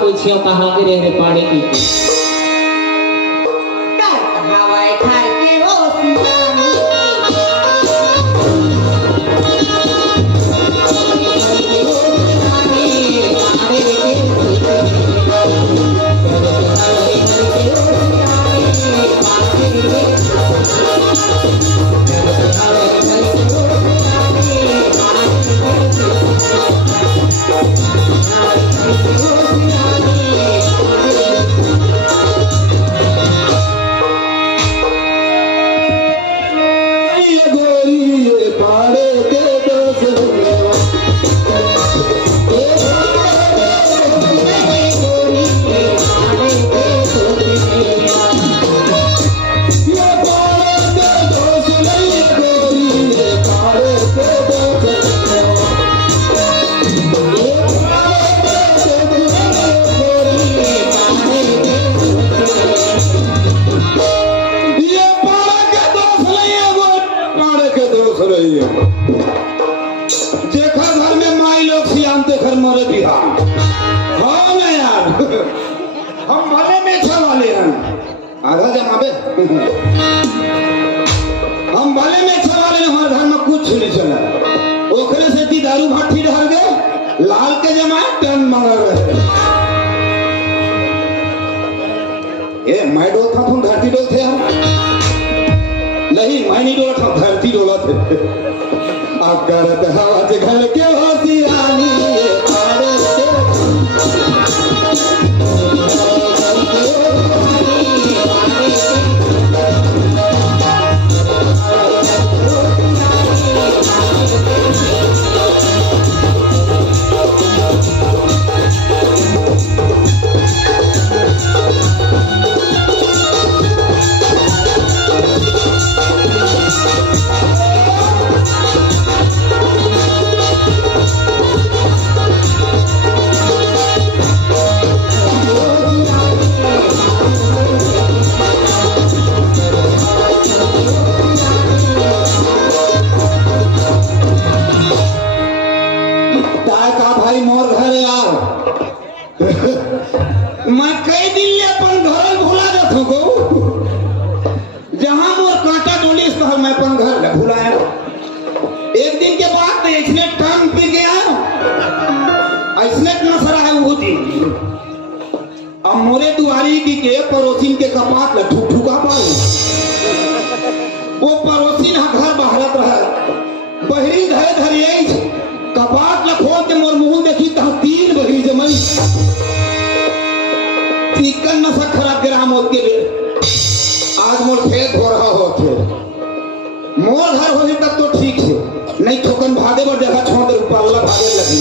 पूछियो कहाँ के रह रहे पानी पी के हवाई खार के ओ सुनामी देखा घर में माई लोग सियामते घर मरे बिहार हाँ ना यार हम भले में अच्छा वाले हैं आधा जमाबे हम भले में अच्छा वाले हैं हमारे घर में कुछ नहीं चला ओखरे से ती दारू भाटी ढल गए लाल के जमाए टन मांगा रहे ये मैं डोल था तुम धरती डोल थे हम नहीं मैं नहीं डोला था धरती डोला थे अब करत हवा से घर के होशियारी मोर घर यार मैं कई दिन ले अपन घर भुला जात हो जहां मोर कांटा डोली स्थल मैं अपन घर भुलाया एक दिन के बाद इसने टन पी गया ऐसने नशा है वो दिन अब मोरे दुआरी की के पड़ोसिन के कपाट ल ठुक ठुका पाए वो पड़ोसिन घर बहरत रहे बहरी धरे धरिए कपाट ल खोल के मोर मुंह देखी त तीन बहरी जमई चिकन नशा खराब ग्राम होत के आज मोर खेत हो रहा होते मोर घर होई तब तो ठीक है नहीं ठोकन भागे बर जगह छोड़ दे ऊपर वाला भागे लगी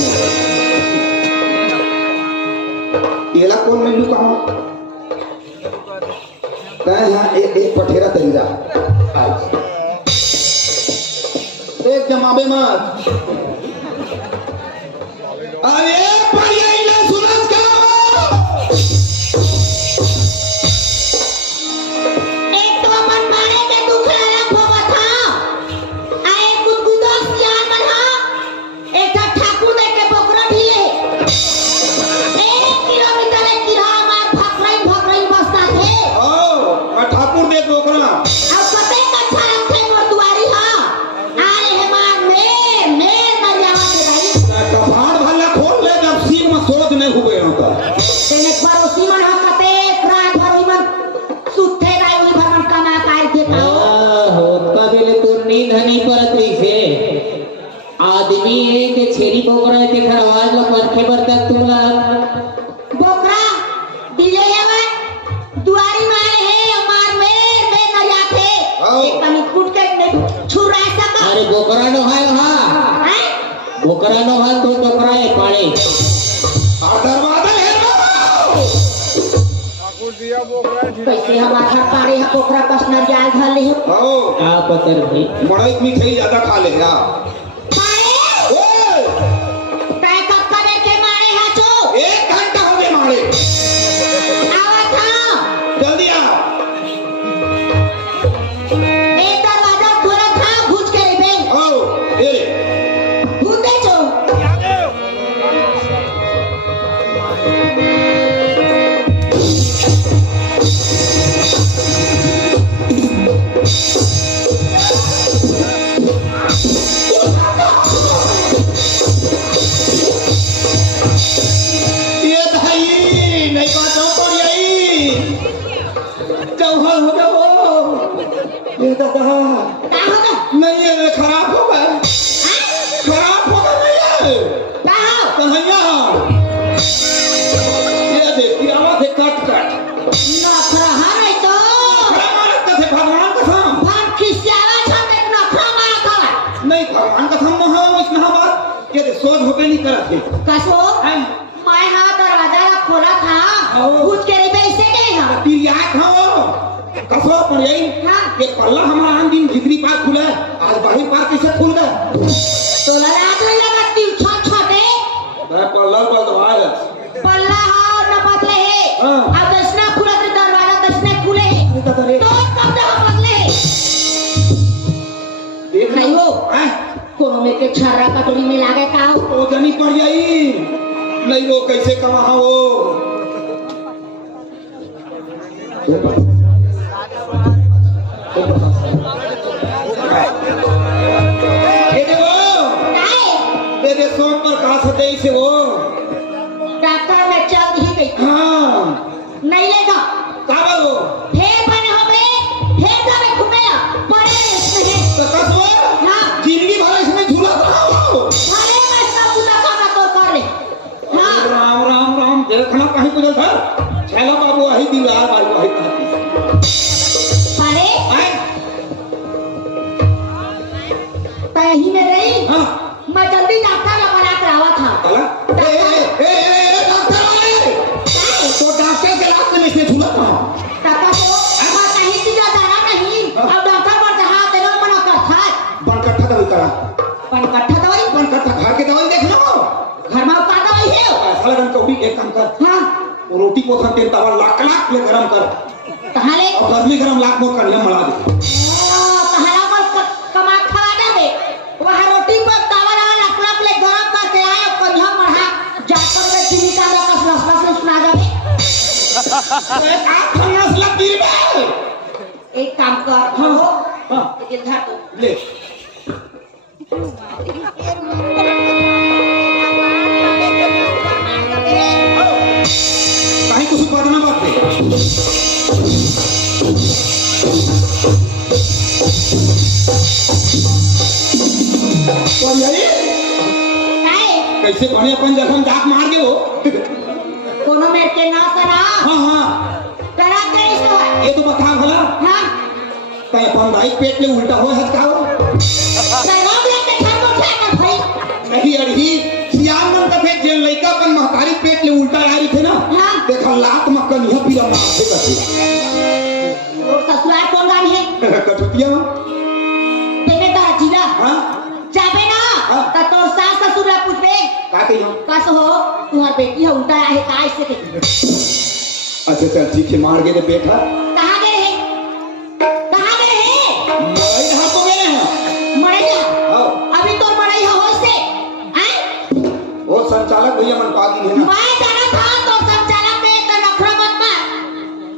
येला कौन में लुका कहे यहां एक पठेरा तंजा एक जमाबे मत अरे बढ़िया इला सुनस का एक तो मन मारे के दुखड़ा रख होवा था आए गुदगुदो सियान बना एक ठाकुर दे के बकरा ढीले 1 किलोमीटर की राह मार भकरई बसता थे ओ ठाकुर दे बकरा अब पते कच्छा रखे मोर दुआरी हां आए है मार में मर जावा के भाई कपाट भला खोल ले जब सिर में सोच नहीं हुए होता तेने पड़ोसी मन हकते रात भर मन सुथे राय उई भर मन कमा काय के हो कबिल तोर नींद नहीं परत रही से आदमी है के छेरी बोकरा के घर आवाज ला परखे बर तक तुला बोकरा दिले हवे दुआरी मारे है मार में न जाते एक पानी फूट के नहीं छुरा सका अरे बोकरा नो है हां हैं बोकरा नो है तो बोकरा है पानी दरवाजा है कैसे हमारा पारे है बोकरा कसना जाल धले हो ओ का पतर भाई मड़ई मिठाई ज्यादा खा ले या पाए ओए तय कब करे के मारे हाचो 1 घंटा हो गए मारे आवा था जल्दी आ ए दरवाजा खोला था घुस के बे ओ ए भूते जो चौहल हो जाओ ये दादा का होगा नहीं है खराब हो गया खराब हो गया नहीं है का हो कन्हैया ये देख आवाज है कट कट नखरा नहीं तो कैसे भगवान कसम भान खिसियाला छाते नखरा मारा था नहीं भगवान कसम महा इसमें बात ये सोच होके नहीं करत है कसो मैं हाँ दरवाजा ला खोला था पूछ के रिबे इसे गए हम तीर याद था वो कसो पर यही हाँ ये पल्ला हमारा आन दिन भीतरी पार खुला है आज बाहरी पार कैसे खुल गया तो लड़ाक लगा तीर छत छते मैं पल्ला पर दवाया पल्ला हाँ न बदले है हाँ। अब दसना खुला तो दरवाजा दसने खुले है तो कब तक बदले है देख नहीं हो हैं कोनो में के छर्रा कटोरी में लागे का वो जनी पड़ जाई नहीं वो कैसे कमा वो नहीं सोम पर कहा सते से वो डॉक्टर में चल ही गई हाँ नहीं लेगा का वो फिर बने हो बे फिर कब घूमेगा परे इसमें तो कसो हाँ जिंदगी भर इसमें झूला रहा हो अरे मैं सब पूरा काम तो कर ले हाँ राम राम राम देखना कहीं गुजर था चलो बाबू वही दीवार बाबू वही कहती अरे हैं तही में रही हाँ मैं जल्दी डॉक्टर का बना करावा था चला ए डॉक्टर आए तो डॉक्टर के रास्ते में इसमें झूला था काका को मैं कहीं चीजा जाना नहीं अब डॉक्टर पर जहाँ तेरे मना कर था बनकट्ठा दवाई करा पनकट्ठा दवाई बनकट्ठा खा के दवाई देखना हो घर में का दवाई है ऐसा लगन कौड़ी एक काम कर हाँ रोटी को थन तेल तवा लाख लाख ले गरम कर कहाँ ले और गर्मी गरम लाख मोर कर मड़ा दे कहाँ पर कमा खा दे वहाँ रोटी पर तवा लगा लाख लाख ले गरम करके आए और कन्या मढ़ा जाकर में चीनी का रकस लस सुना जावे आप फन्नस लग गिर बे एक काम कर हाँ, हो हाँ। एक धर तो ले कहीं कुछ बदना बात है कौन यही काहे कैसे बने अपन जखम दाग मार के हो कोनो मेरे के ना करा हाँ हाँ करा के इसको ये तो बता भला हाँ कहीं अपन भाई पेट में उल्टा हो हटकाओ सलाम लेके घर को फेंक भाई नहीं अड़ही सियाल मन का फेंक जेल लइका अपन महतारी पेट में उल्टा आ रही थे ना हाँ देखा लात में कन्या पीला मार से करते और ससुराल कौन गान है कठुतिया तेरे दा जिला हाँ जाबे ना हाँ। ता तोर सास ससुर ला पूछबे का कहियो कस हो तुम्हार बेटी है उल्टा है काय से के अच्छा चल ठीक है मार गए बेटा कहां गए है कहां गए है मरई धार को गए हैं मरैया हाँ अभी तो मरैया हो से हैं वो संचालक भैया मन पागी है ना मैं जाना था तो संचालक पे तो नखरा मत मार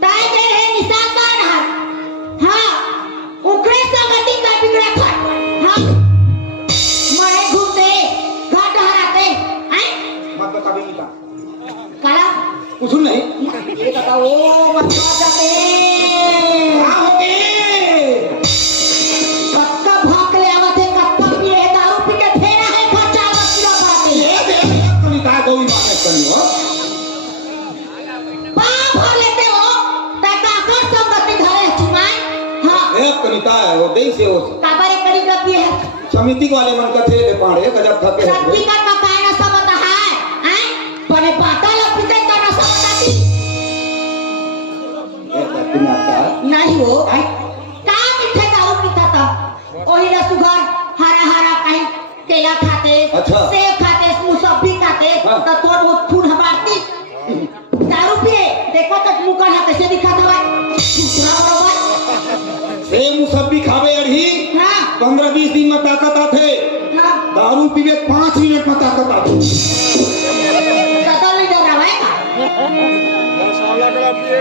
ताई गए है निशान कर रहा हां उकरे संगति का बिगड़ा था हां मरे घूमते घाट हराते हैं मत बता भी का काला कुछ नहीं ये बता ओ मत जाते क्या हो गए कत्ता भाग ले आवत है कत्ता पिए है दारू पी के फेरा है खर्चा वसीला पाते ये देख कनिता गोई माने कनियो पाप भर लेते हो तका कर संगति धरे चुमाई हां ए कनिता है वो देई से वो काबरे करीब रखी है समिति वाले मन का थे ले पाड़े गजब थके शक्ति का पकाए ना सब होता है हैं पने पाता लपटे का ना सब बताती नहीं हो का मिठे दारू पीता था ओही ना सुगर हरा हरा कहीं केला खाते अच्छा। सेब खाते मुसब्बी खाते हाँ। तो थोड़ा बहुत फूड हमारती दारू पिए देखो तो मुंह का कैसे दिखा था दूसरा बरोबर से मुसब्बी खावे अड़ही हां 15-20 दिन में ताकत आथे हां दारू पीवे 5 मिनट में ताकत आथे कतल नहीं डर रहा है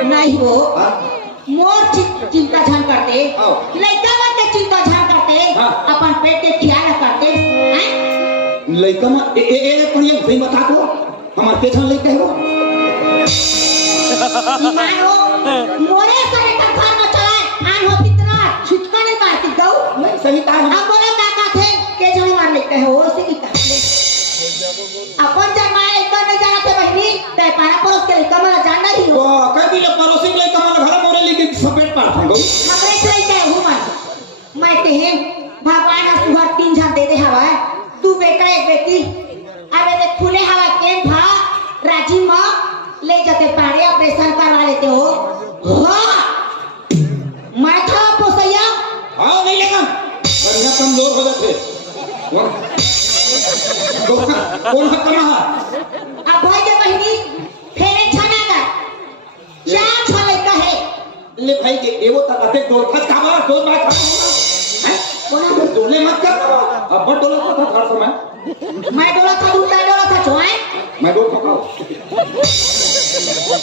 नहीं हो हाँ? मोर चिंता झान करते आओ। लड़का मन के चिंता झान करते हाँ। अपन पेट के ख्याल करते हैं लइका में ए पढ़िए सही बता को हमार के छन लइका हो ईमान हो मोरे सरे का खाना बिहान होती इतना छुटका नहीं मारती गौ नहीं सही था अब बोला काका थे के जन मार लेते हो से की काटले अपन जमाए एक नहीं जाना थे बहनी ते पारा परोस के कमला जानना ही हो वो कभी ले पड़ोसी ले कमल घर मोरे लेके सपेट पार था गो हमरे चले जाए हूं मैं कहे भगवान आ सुहर 3 झन दे दे हवा तू बेटा एक बेटी अबे देख खुले हवा केन भा राजी मां ले जाते पारे ऑपरेशन करवा लेते हो हां मैं था पोसैया हां नहीं लेगा बढ़िया कमजोर हो जाते कौन सा करना है अब भाई के बहनी फेरे छना का चार छले कहे ले भाई के एवो तकते दो खत खावा दो बात हैं कोना डोले मत कर अब डोला था हर समय मैं डोला था दूसरा डोला था छोए मैं डोल पकाओ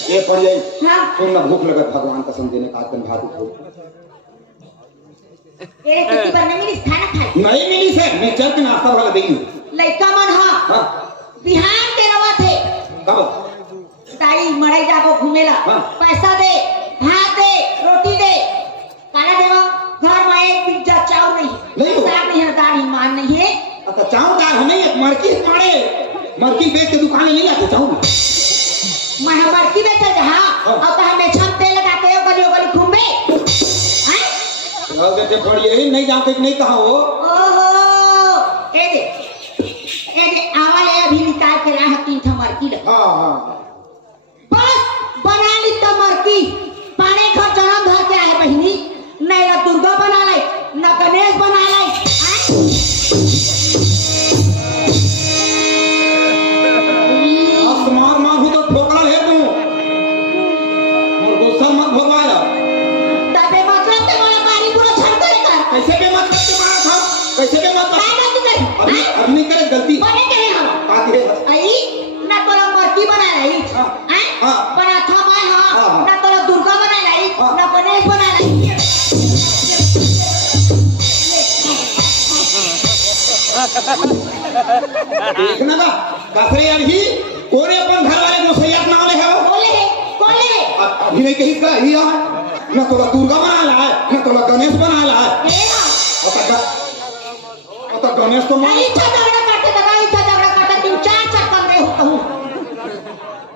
ये पड़ जाए हां तुम ना भूख लगा भगवान कसम देने का आदम भात उठो तेरे किसी पर नहीं मिली खाना खाई नहीं मिली से मैं चल के नाश्ता वाला देगी लइका मन हां हां बिहान के रवा थे कब ताई मड़ई जाको घूमेला हाँ। पैसा दे भात दे रोटी दे काला देवा घर में एक पिज्जा चाव नहीं हो। साग नहीं है दाल ईमान नहीं है अच्छा चाऊ दाल हमें एक मरकी मारे मरकी बेच के दुकान नहीं लाते चाऊ मैं हमार की बेचे जहां हाँ। अब तो हमें छम तेल लगा के गली गली घूमे हैं चल देते पड़ी है नहीं जाते नहीं कहा हो ओहो ए दे आवाले अभी निकाल के ला 3 ठमर की हां हां बस बना ली तमरकी पाने घर जन्म घर के आए बहिनी नहीं ना दुर्गा बना ले ना गणेश बना ले आसमान मां हो तो ठोकरा है तू और गुस्सा मत भगवाया तबे मतलब ते वाला पानी पूरा छड़ करेगा कैसे के मत करके मारा था कैसे के मत काय ना तू कर अभी नहीं करे गलती बने के हम आके आई ना तोला मरकी बना रही हाँ। हैं हाँ। बना था मैं हां हाँ। ना तोला दुर्गा बना रही हाँ। ना गणेश बना रही देखना ना कसरे यार ही कोने अपन घर वाले जो सैयद नाम लिखा हो बोले अभी नहीं कहीं का ही है ना तो दुर्गा बना ला है ना तो गणेश बना ला है ए ना और तो गणेश तो मान नहीं इच्छा झगड़ा करते तो नहीं इच्छा झगड़ा करते 3-4 चक्कर में होता हूँ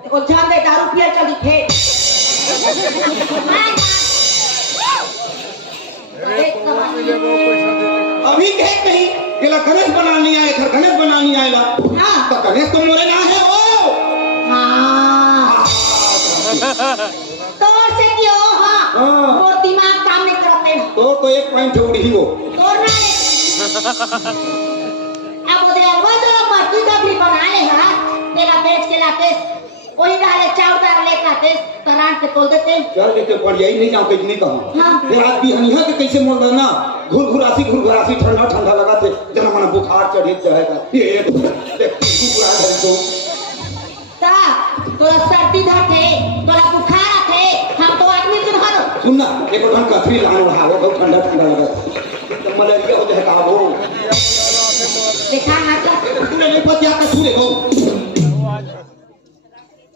देखो ध्यान दे दारू पिया चली थे अभी कह नहीं कि ला गणेश बना नहीं आए घर गणेश बना नहीं आएगा हाँ तो गणेश तो मोरे ना है वो हाँ तोड़ से क्यों हाँ हाँ। और दिमाग काम नहीं करते हैं तो एक पॉइंट उड़ी ही वो तोड़ना है अब वो दे वो जो मर्जी का भी बनाए हैं तेरा बेच के लाते वही डाले चाव डाल ले खाते तरान के तोड़ देते चल देते पड़ जाई नहीं जाओ कहीं नहीं कहूं हाँ। फिर आज भी हनिया के कैसे मोड़ देना घुरासी ठंडा ठंडा लगा थे जना मना बुखार चढ़े जाएगा ये देख तू पूरा है तो ता तोरा सर्दी धरते तोरा बुखार आते हम तो आदमी के घर सुनना एक ढंग का थ्री लान रहा वो बहुत ठंडा ठंडा लगा तो मलेरिया हो जाएगा वो देखा हाथ तूने नहीं पता क्या छू देखो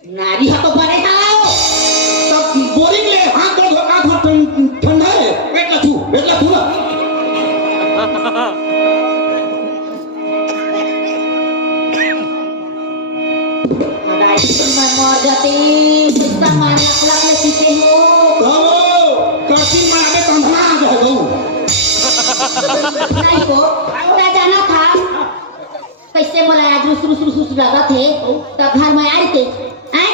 नारी हा तो बने आओ तब बोरिंग ले हाथ दो हाथ ठंडा है पेट ला छू ना हदाई मैं मर जाती सिस्टम मान लग ले पीछे हो कहो काटी मारे कंधना आ जाए गो नहीं को क्या जाना था कैसे बोला आज रुस लगा थे तब घर में आए थे हैं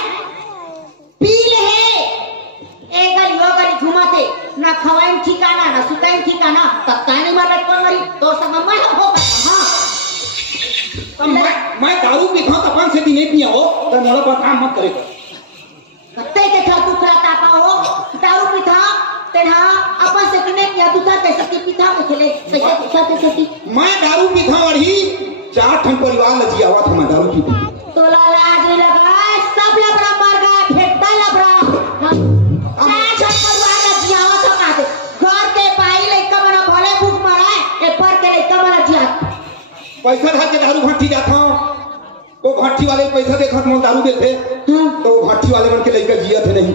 पी ले एक गली वो गली घुमाते ना खवाई ठिकाना ना सुताई ठिकाना तब कानी मारत कौन मरी तो सब मैं हो हां तब मैं दारू पीता हूं तपन से भी नहीं पिया हो तो मेरा पर काम मत करे कत्ते के था दूसरा तापा हो दारू पीता तेरा अपन से कने किया दूसरा कैसे की पीता में खेले कैसे दूसरा कैसे की मैं दारू पीता और ही 4 ठन परिवार लजिया हुआ था मैं दारू पीता तोला लाज नहीं लगा सब लबड़ा मर गया फेंकता लबड़ा चार छठ परिवार लजिया हुआ था काते घर के पाई लइका बना भले भूख मरा ए पर के लइका बना जिया पैसा था के दारू भट्टी जाता हूं वो भट्टी वाले पैसा देखा तो दारू देते हां तो वो भट्टी वाले बन के लेकर जिया थे नहीं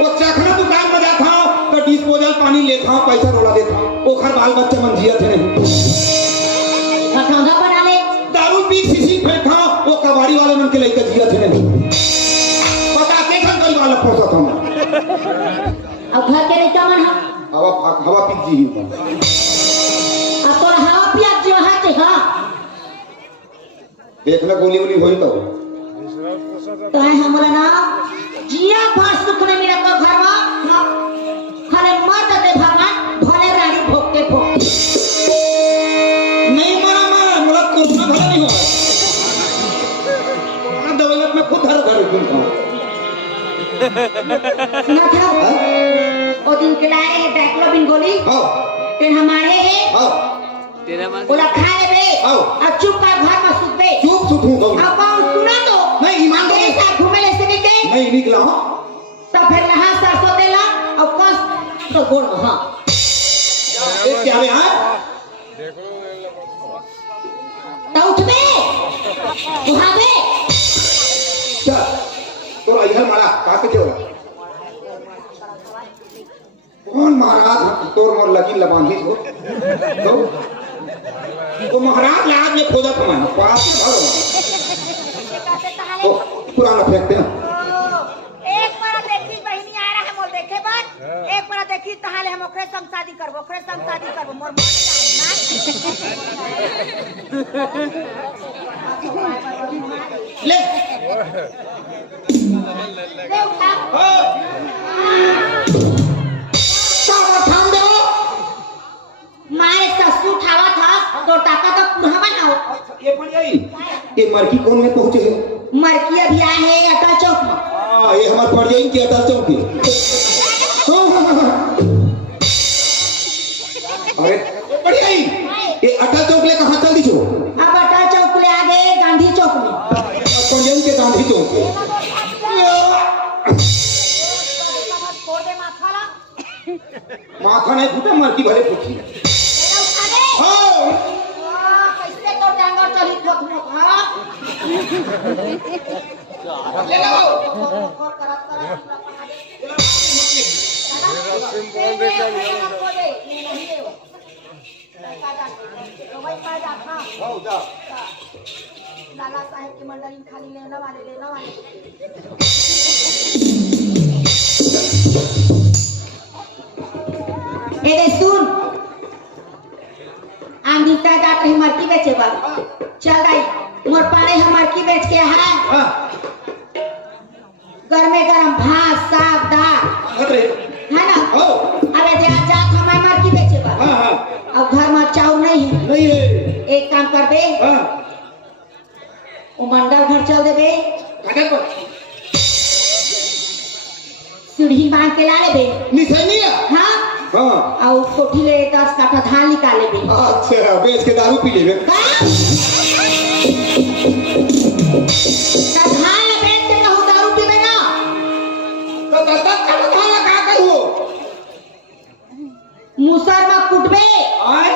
वो चखना पानी लेता हूँ, पैसा रोला देता हूँ, ओखर बाल बच्चा मन जिया थे नहीं। खटौंगा बना ले। दारू पी सीसी फेंका वो कबाड़ी वाले मन के लेके जिया थे नहीं। पता कैसा गरीब वाला पोसा था मैं। अब घर के लड़का मन हम हवा पी जी अब तो हवा पिया जो है ते हां देखना गोली वोली होई तो है हमरा नाम जिया भर सुख ने मेरा को घर में हरे मत दे भगवान भले रानी भोगते भोगते नहीं मरा मला कोरोना भला नहीं हुआ। कोरोना दवाई में खुद घर घूमता हूँ। सुना था वो दिन के लाए हैं बैकलोबिन गोली फिर हमारे हैं बोला खा ले बे अब चुप का घर में सुत बे चुप सुतूंगा अब कौन सुना तो नहीं ईमान मेरे साथ घूमे ले से निकले नहीं निकला हूँ तो फिर नहा सरसों देला और कस तो गोड़ हां ये क्या है यार तो उठ बे उठा बे चल तो इधर मारा काके क्यों कौन महाराज तोर मोर लगी लबांधी हो तो महाराज लाज में खोदा कमाना पास में भरो तो पुराना फेंकते हैं एक बार देखी बहनी आ रहा है मोर देखे बात एक बार देखी तहाले हम ओकरे संग शादी करबो ओकरे संग शादी करबो मोर मन ले ले उठा मारे ससुर उठावा था तो टाका तो पुरहवा ना हो ये पड़ गई ये मरकी कौन में पहुंचे है मरकी अभी आए हैं अटल चौक में हां ये हमार पड़ गई कि अटल चौक की अरे पड़ गई ये अटल चौक ले कहां चल दी छो अब अटल चौक ले आ गए गांधी चौक में पड़ गई के गांधी चौक पे माथा नहीं फूटा मरकी भले फूटी कैसे तो डांगर चली ठोक ठोक हां ले लो लाला साहेब की मंडली खाली लेना वाले ए सुन आंगीता जात रही मरकी बेचे बा चल गई मोर पाड़े हम मरकी बेच के है गर्मे गरम भात साग दाल अरे है ना हो अरे दे जात हमारे मरकी बेचे बा हां हां अब घर में चाउर नहीं है नहीं है एक काम कर बे हां वो मंडल घर चल दे बे कागज पर सीढ़ी बांध के ला ले बे निशानी है हां हां और कोठी ले 10 काठा धान निकाले बे अच्छा बेच के दारू पी लेबे धान बेच के कहूं दारू पीबे ना तो दादा का लगा कर हो मुसर में कुटबे आए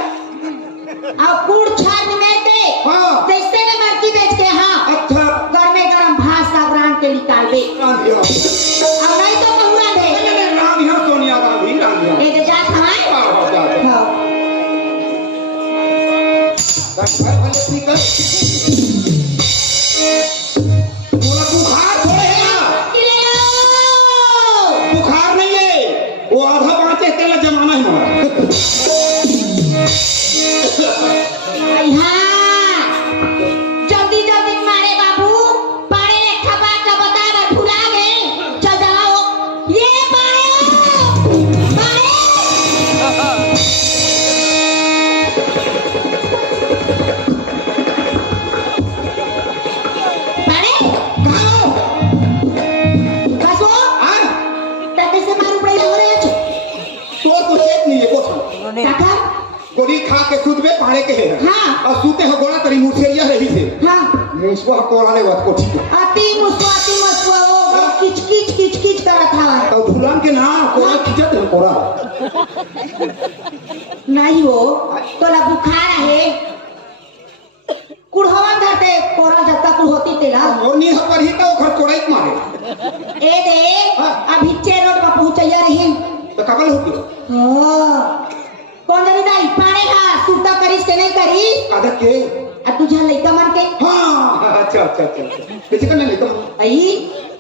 और कूड़ छान में दे हां जैसे में मरकी बेच के हां अच्छा गर्मे गरम भात साग रान के निकालबे गांधी और नहीं तो कहूं दे गांधी सोनिया गांधी गांधी ए दे जात हमारे हां जा हां घर भले ठीक है बोला बुखार थोड़े है ना बुखार नहीं है वो आधा बाँचे तेला जमाना है हमारा जल्दी जल्दी मारे बाबू पाड़े लेखा बात का बता रहा भुला गए चल जाओ ये मारे गोली खा के सूत में पाड़े के है हाँ। और सूते हो गोला तरी मुसेरिया रही थे हाँ मुसवा कोराले बात को ठीक है अति मुस्वा वो किच किच किच किच कर था तो भूलान के ना कोरा खिंचत है कोरा नहीं हो तोला बुखार है कुड़हवा धरते कोरा जत्ता कुड़ होती तेला और नी पर ही तो घर कोड़ाई मारे ए दे हाँ। अभी चे रोड पर पहुंचैया रही तो तो कबल हो गयो कौन जानी दाई पाने का सुता करिस के नहीं करिस आदत के आ तुझा लइका मन के हाँ अच्छा अच्छा अच्छा कैसे करने लेता आई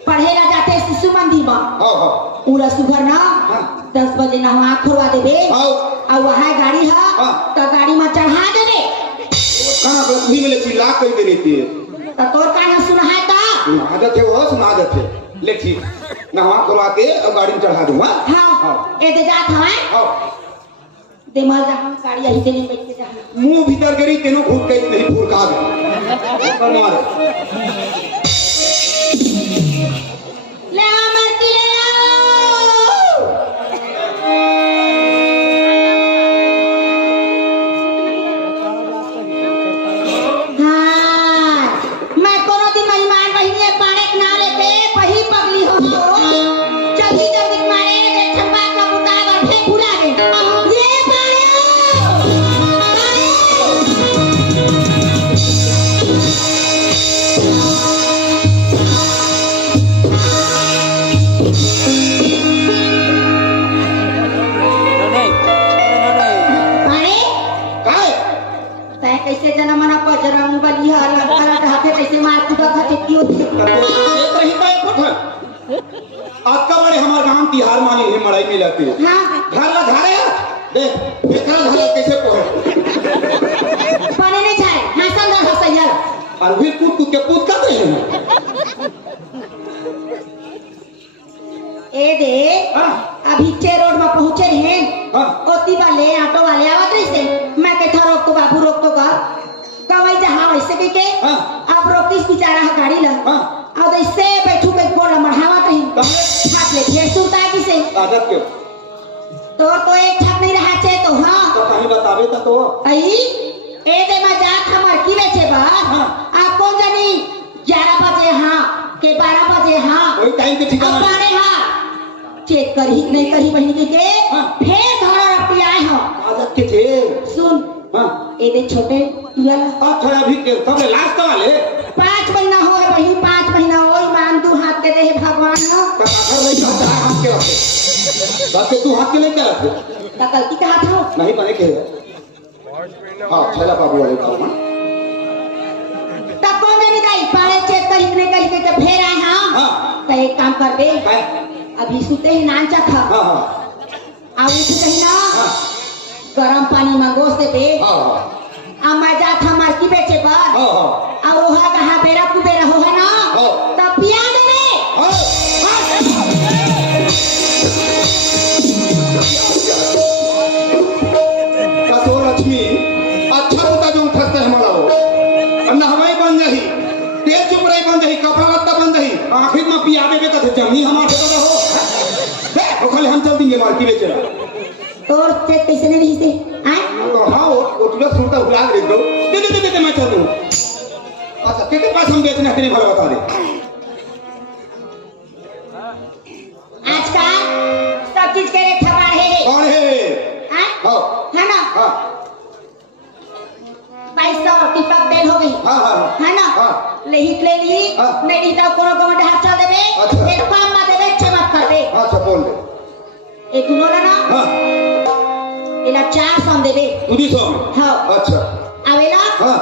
पढ़ेला जाते शिशु मंदिर में हाँ हाँ पूरा सुबह ना हाँ। 10 बजे ना वहाँ खोलवा देबे हाँ। और वहाँ गाड़ी है हाँ। तो गाड़ी में चढ़ा देबे कहाँ पर तुम्ही में चिल्ला कर दे रही थी तो तोर कान सुना है ता आदत है वो सुना आदत है ले ठीक मैं वहाँ खुलवा के और गाड़ी में चढ़ा दूंगा हाँ ए दे जात हवा हाँ दे मर जा हम गाड़ी आई देने बैठ के जा मुंह भीतर गिरी तेनो फूट के नहीं फूट का दे मार ले आ मरती ले हाँ मैं कोनो दिन मेहमान बहिनी पाने के ना लेते वही पगली हो जल्दी जल्दी मारे दे ठंबा का बुता कर फिर भुला गई ये पारे पारे काय तै कैसे जनमना पजरंग बलिया लंका ढाके कैसे मार कूदा खाते क्यों एक रही का एक पत्थर आज का बड़े हमारे गांव तिहार मानी है मड़ाई में लाते हाँ घर ला घरे देख देखा घर कैसे पोहे पानी नहीं छाए हासन दर हसैया और फिर कूद कूद के कूद करते हैं ए दे हाँ अभी चे रोड में पहुंचे हैं हाँ ओती वाले ऑटो वाले आवत रही से मैं के था रोक तो बाबू रोक तो कर कवई जहां वैसे के हाँ अब रोकीस बेचारा है गाड़ी ला हाँ अब ऐसे बैठू के बोल मढ़ावत रही कहाँ हाथ ले ढेर सुनता है किसे आदत क्यों तो एक छक नहीं रहा चे तो हाँ तो कहीं बतावे तो आई ए दे मैं जात हमर की बेचे बा हाँ। आप कौन जानी 11 बजे हाँ के 12 बजे हाँ वही टाइम के ठिकाना अब बारे हाँ चेक करी नहीं करी बहनी के हाँ। फिर धरा रखती आए हो आदत के थे सुन हाँ ए दे छोटे तुला अब थोड़ा भी के तब लास्ट वाले 5 महीना हो वही 5 महीना हो मान दू हाथ के दे भगवान हो का घर नहीं जाता हाथ के रखे बात तू हाथ के लेके रखे तो गलती का हाथ हो नहीं बने के हाँ छला बाबू वाले का हाँ तब कौन जानी दाई पाले चेक करी नहीं करी के फिर आए हाँ हाँ तो एक काम कर दे है अभी सुते ही नान चखा हाँ हाँ आ उठ गई ना हाँ गरम पानी में गोश्त दे हाँ आ मैं जात हमार की बेचे पर हाँ हाँ और ओहा कहा बेरा कुबेरा हो है ना हाँ। तब पिया देबे हाँ तो लक्ष्मी अच्छा होता जो उठते हमारा हो अन्ना हवाई बन रही तेल चुप रही बन रही कपड़ा लत्ता बन रही आखिर में पिया देवे तो जमी हमारे तो हो दे खाली हम चल देंगे मार्केट में चला तोर से कैसे नहीं रही से आए तो हाँ वो तुझे सुनता हुआ दे दो दे मैं चल दूँ अच्छा कितने पास हम बेचना है तेरे भला बता दे आजकल सब चीज के रेट बढ़े है कौन है आए हाँ है ना हाँ 2200 टिकट बेल हो गई हाँ हाँ है ना हाँ ले ली हाँ। नहीं ली तो कोनो को हाथ चल देबे अच्छा। एक काम में देबे चमक कर दे अच्छा बोल दे एक नोला ना हाँ इला 400 देबे तुझी सौ हाँ अच्छा आवेला हाँ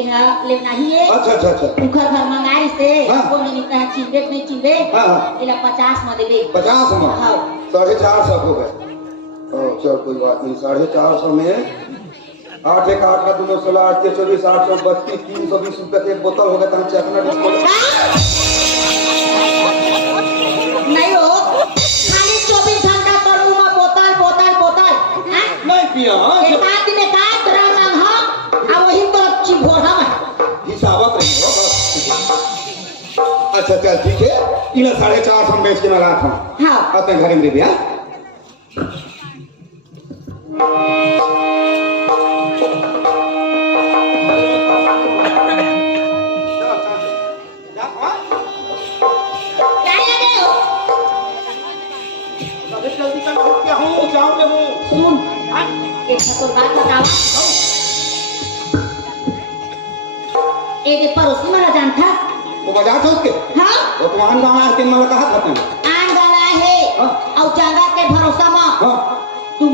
एहा लेना ही है अच्छा अच्छा अच्छा उखर घर मंगाई से हाँ। को नहीं कहा चिंबे नहीं चिंबे हाँ हाँ इला 50 में देबे 50 में हाँ 450 हो गए चल कोई बात नहीं 450 में 8 एक 8 का दोनों 16 8 के 24 832 320 रुपए के एक बोतल हो गया तो चखना डिस्काउंट नहीं हो खाली 24 घंटा करू में बोतल बोतल बोतल हां नहीं पिया एक आदमी में का ड्राम नाम हो आ वही तो चिभोर हम हिसाबत रही हो बस अच्छा चल ठीक है इला 450 हम बेच के मैं रहा था हां आते हैं घर में भैया क्या लगे हो जल्दी कर क्या हूँ जाऊँ ले हूँ सुन एक तो बात बताओ एक पड़ोसी वाला जानता वो बाजार चौक के हाँ वो तो आन गाँव आके मैं कहा था तुम आन गाला है हाँ। और जगह के भरोसे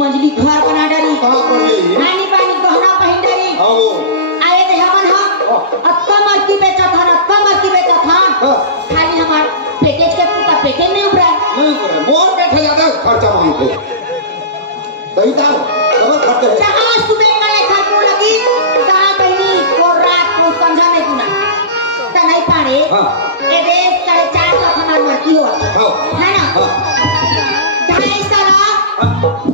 मंजिली घर बना डाली कहाँ पर ये नानी पानी गहना पहन डाली आओ आए रे हमन हम अत्ता मर की बेचा था अत्ता मर की बेचा था हाँ। खाली हमार पैकेज के पूरा पैकेज नहीं उभरा नहीं करे मोर बैठे ज्यादा खर्चा मांगते सही था डबल खर्चे है जहाँ सुबह करे घर को लगी कहाँ बहनी और रात को समझा नहीं तूना तो नहीं पारे हाँ ए रे 4.5 लाख हमार मर की हो हाँ है ना हाँ 2.5 साल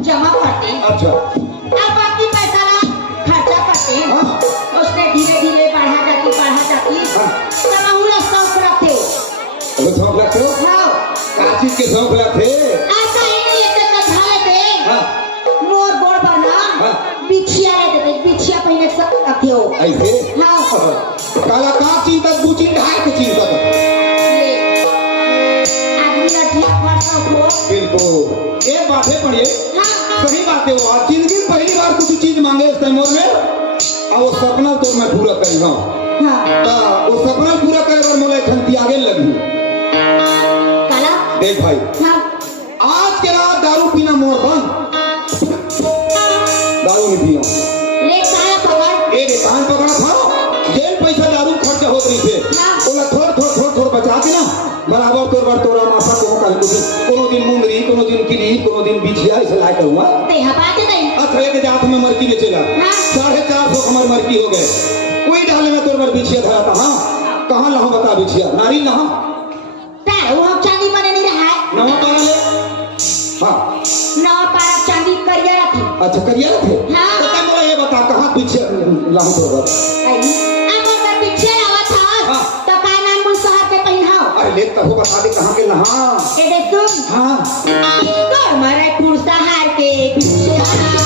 जमा करते अच्छा अब बाकी पैसा ना खर्चा करते हैं हाँ उसने धीरे धीरे बढ़ा जाती हाँ। तमाहुला शौक रखे अबे शौक रखते हो हाँ क्या चीज के शौक रखते ऐसा ही नहीं है कि झाले पे हाँ मोर बोर बना हाँ। बिछिया ले देते बिछिया पहले सब रखे हो ऐसे हाँ काला का चीज तक बुची ढाई के चीज तक ये आदमी का ठीक फरसा हो बिल्कुल एक बात है पढ़िए हाँ सही बात है वो जिंदगी में पहली बार कुछ चीज मांगे इस टाइम में और वो सपना तो मैं पूरा करूंगा हाँ ता वो सपना पूरा करे और मोले खंती आगे लगी काला देख भाई हाँ आज के रात दारू पीना मोर बंद दारू नहीं पियो ले काला पकड़ एक कान पकड़ा था जेल पैसा दारू खर्चा होत रही थे बोला थोड़ बचा के ना बराबर तोरा माथा को कल कोनो दिन मुंदरी कोनो दिन किरी कोनो दिन बिछिया ऐसे लाए करूंगा ते हबात नहीं अच्छा एक जात में मरकी ले चला हाँ। 450 हमार मरकी हो गए कोई डाले में तोर पर बिछिया धरा था हाँ कहाँ लहा बता बिछिया नारी लहा तार वो हम चांदी बने नहीं रहा है नवा पारा ले हाँ नौ पारा चांदी करिया रखी अच्छा करिया थे हाँ। तो क्या बोला ये बता कहाँ बिछिया लहा तोर पर आई अब अगर पीछे आवा था हाँ। तो का नाम मुझ शहर के पहनाओ अरे ले कहो बता दे कहाँ के लहा ए देख तुम हाँ तोर मरे पुरसा हार के पीछे हाँ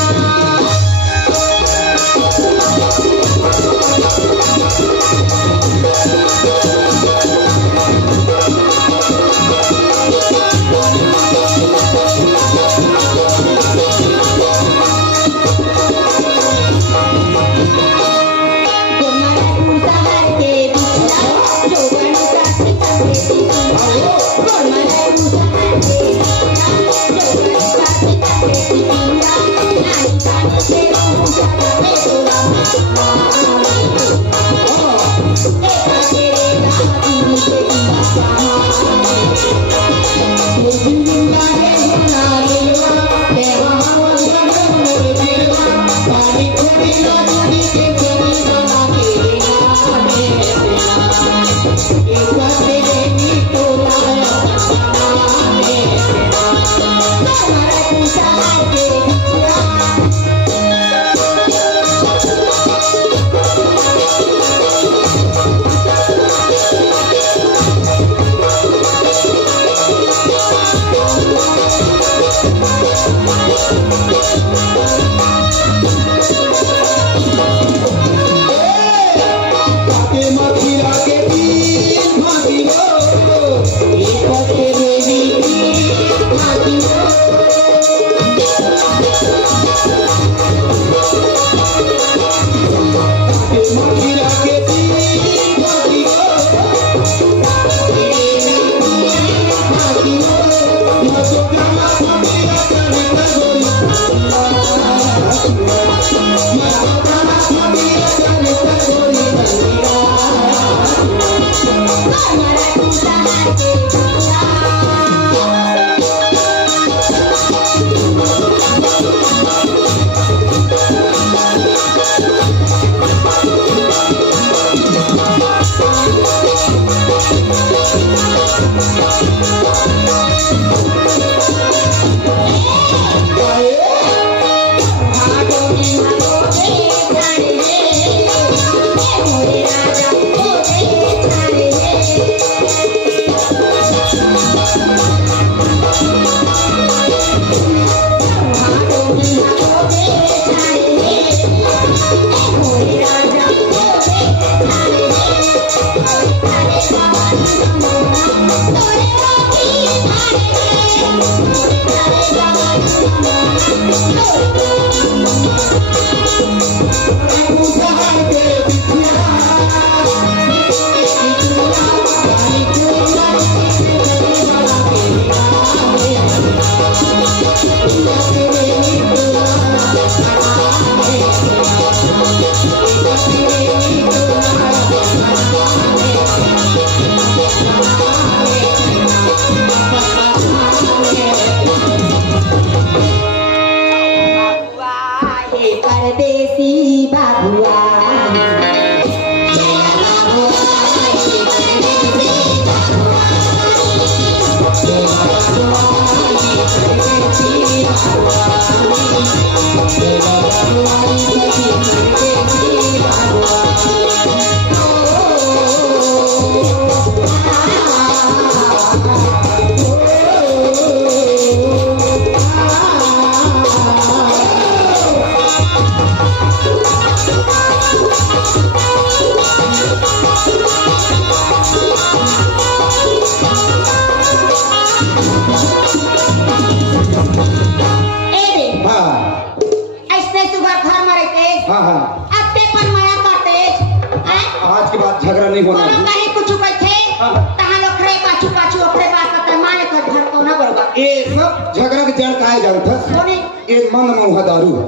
ये सब झगड़ा के जड़ काहे जानता सोनी ये मन मुहा दारू है।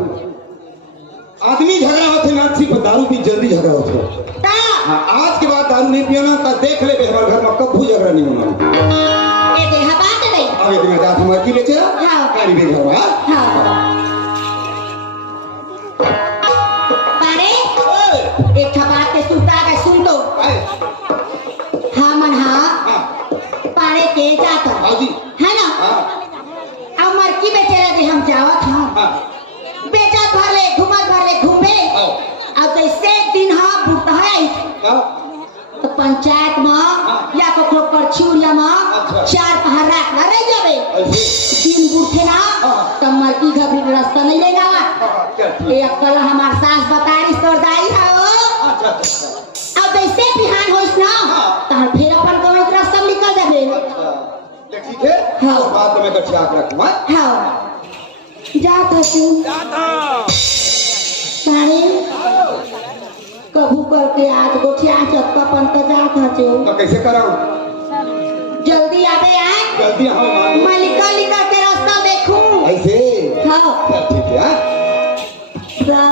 आदमी झगड़ा होते ना सिर्फ दारू पी जल्दी झगड़ा होते। ता हाँ, आज के बाद दारू नहीं पिया ना तो देख ले हमारे घर में कभी झगड़ा नहीं होना। ए देहा बात नहीं अब ये तुम्हें जात हमारे की बेचे हाँ। गाड़ी भी घर में हाँ पारे एक बात के सुनता के सुन लो हाँ मन हाँ पारे के जाता है ना अब मरकी बेचेरा दे हम जावत हाँ बेचत भरले घूमत भरले घूमे अब जैसे दिन हाँ बुढ़ता है तो पंचायत में या ककरो परछुलिया में चार पहर रात ना रह जावे दिन बुढ़े ना तब मरकी घबरी रास्ता नहीं ले जावा एक कल हमार सास बताई सरदाई है अब जैसे बिहान होइस ना तहर फिर अपन गांव के रास्ता में निकल जाबे ठीक है हाँ। बात तो मैं कच्चा रखूं हाँ जात हसी सारे कबू करके आज गोठिया चक्का पन का जात हसी तो कैसे कराऊं जल्दी आबे आए जल्दी हम मान मैं निकल के रास्ता देखूं ऐसे हाँ ठीक है सा